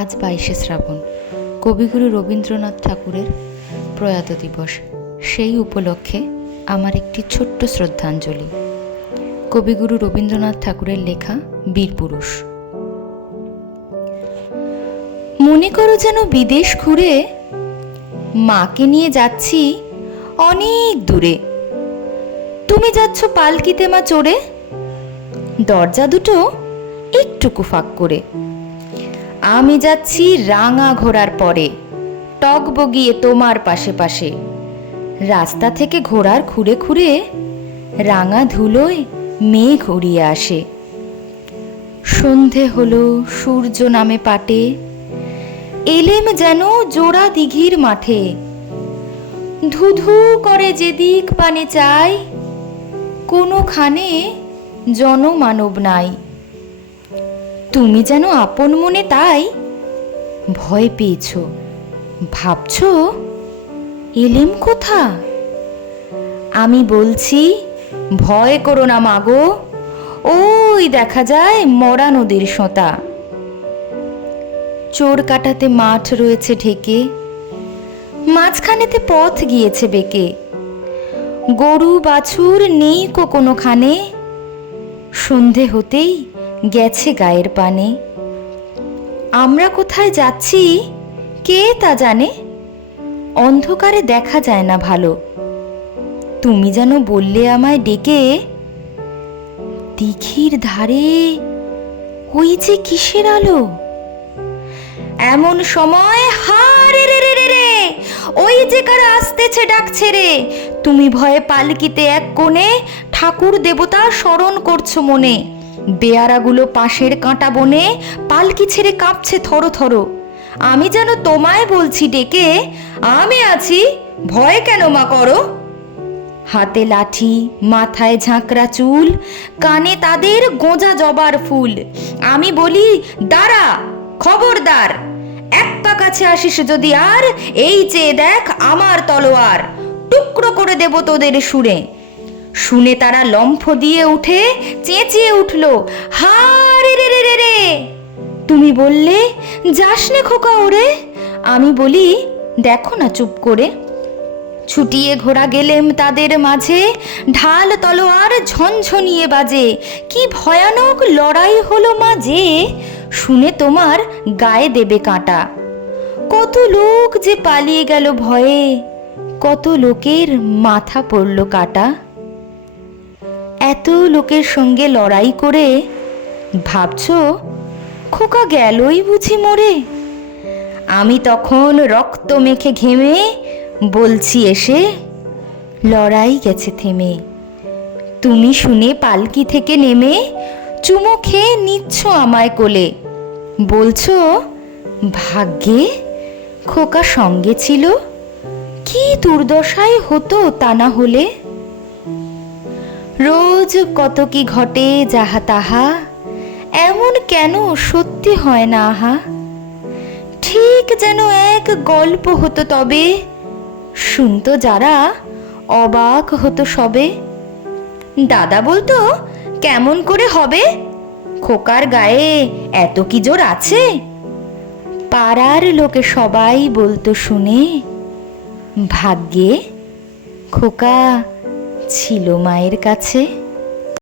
আজ 22শে শ্রাবণ, কবিগুরু রবীন্দ্রনাথ ঠাকুরের প্রয়াত দিবস। সেই উপলক্ষে আমার একটি ছোট্ট শ্রদ্ধাঞ্জলি। কবিগুরু রবীন্দ্রনাথ ঠাকুরের লেখা বীরপুরুষ। মনে করো যেন বিদেশ ঘুরে মাকে নিয়ে যাচ্ছি অনেক দূরে। তুমি যাচ্ছ পালকিতে মা চড়ে, দরজা দুটো একটুকু ফাঁক করে। আমি যাচ্ছি রাঙা ঘোড়ার পরে, টগবগিয়ে তোমার পাশে পাশে। রাস্তা থেকে ঘোড়ার খুঁড়ে খুঁড়ে রাঙা ধুলোয় মেঘ উড়িয়ে আসে। সন্ধে হলো, সূর্য নামে পাটে, এলেম যেন জোড়া দিঘির মাঠে। ধুধু করে যেদিক পানে চাই, কোনোখানে জনমানব নাই। তুমি যেন আপন মনে তাই ভয় পেয়েছ, ভাবছ এলেম কোথা। আমি বলছি ভয় করো না মাগো, ওই দেখা যায় মরা নদীর সোঁতা। চোর কাটাতে মাঠ রয়েছে ঢেকে, মাঝখানেতে পথ গিয়েছে বেঁকে। গরু বাছুর নেই কোনোখানে, সন্ধে হতেই গেছে গায়ের পানে। আমরা কোথায় যাচ্ছি কে তা জানে, অন্ধকারে দেখা যায় না ভালো। তুমি যেন বললে আমায় ডেকে, দিঘির ধারে ওই যে কিসের আলো। এমন সময় হারে রে রে রে রে, ওই যে কারা আসতেছে ডাকছে রে। তুমি ভয়ে পালকিতে এক কোণে ঠাকুর দেবতা স্মরণ করছো মনে। বেয়ারাগুলো পাশের কাঁটা বনে পালকি ছেড়ে কাঁপছে থরো থরো। আমি যেন তোমায় বলছি ডেকে, আমি আছি, ভয় কেন মা করো। হাতে লাঠি, মাথায় ঝাঁকড়া চুল, কানে তাদের গোঁজা জবার ফুল। আমি বলি দাঁড়া, খবরদার, এক পা কাছে আসিস যদি আর, এই চেয়ে দেখ আমার তলোয়ার, টুকরো করে দেব তোদের সুরে। শুনে তারা লম্ফ দিয়ে উঠে চেঁচিয়ে উঠল, হারে রে রে রে রে। তুমি বললে যাস নে খোকা ওরে। আমি বলি দেখো না চুপ করে। ছুটিয়ে ঘোড়া গেলেম তাদের মাঝে, ঢাল তলোয়ার ঝনঝনিয়ে বাজে। কি ভয়ানক লড়াই হলো মাঝে, শুনে তোমার গায়ে দেবে কাঁটা। কত লোক যে পালিয়ে গেল ভয়ে, কত লোকের মাথা পড়ল কাটা। এত লোকের সঙ্গে লড়াই করে ভাবছ খোকা গেলই বুঝি মরে। আমি তখন রক্ত মেখে ঘেমে বলছি এসে, লড়াই গেছে থেমে। তুমি শুনে পালকি থেকে নেমে চুমো খেয়ে নিচ্ছ আমায় কোলে। বলছো ভাগ্যে খোকা সঙ্গে ছিল, কি দুর্দশাই হতো তা না হলে। রোজ কত কি ঘটে যাহা তাহা, এমন কেন সত্যি হয় না আহা। ঠিক যেন এক গল্প হতো তবে, শুনতো যারা অবাক হতো সবে। দাদা বলতো কেমন করে হবে, খোকার গায়ে এত কি জোর আছে। পাড়ার লোকে সবাই বলতো শুনে, ভাগ্যে খোকা ছিল মায়ের কাছে।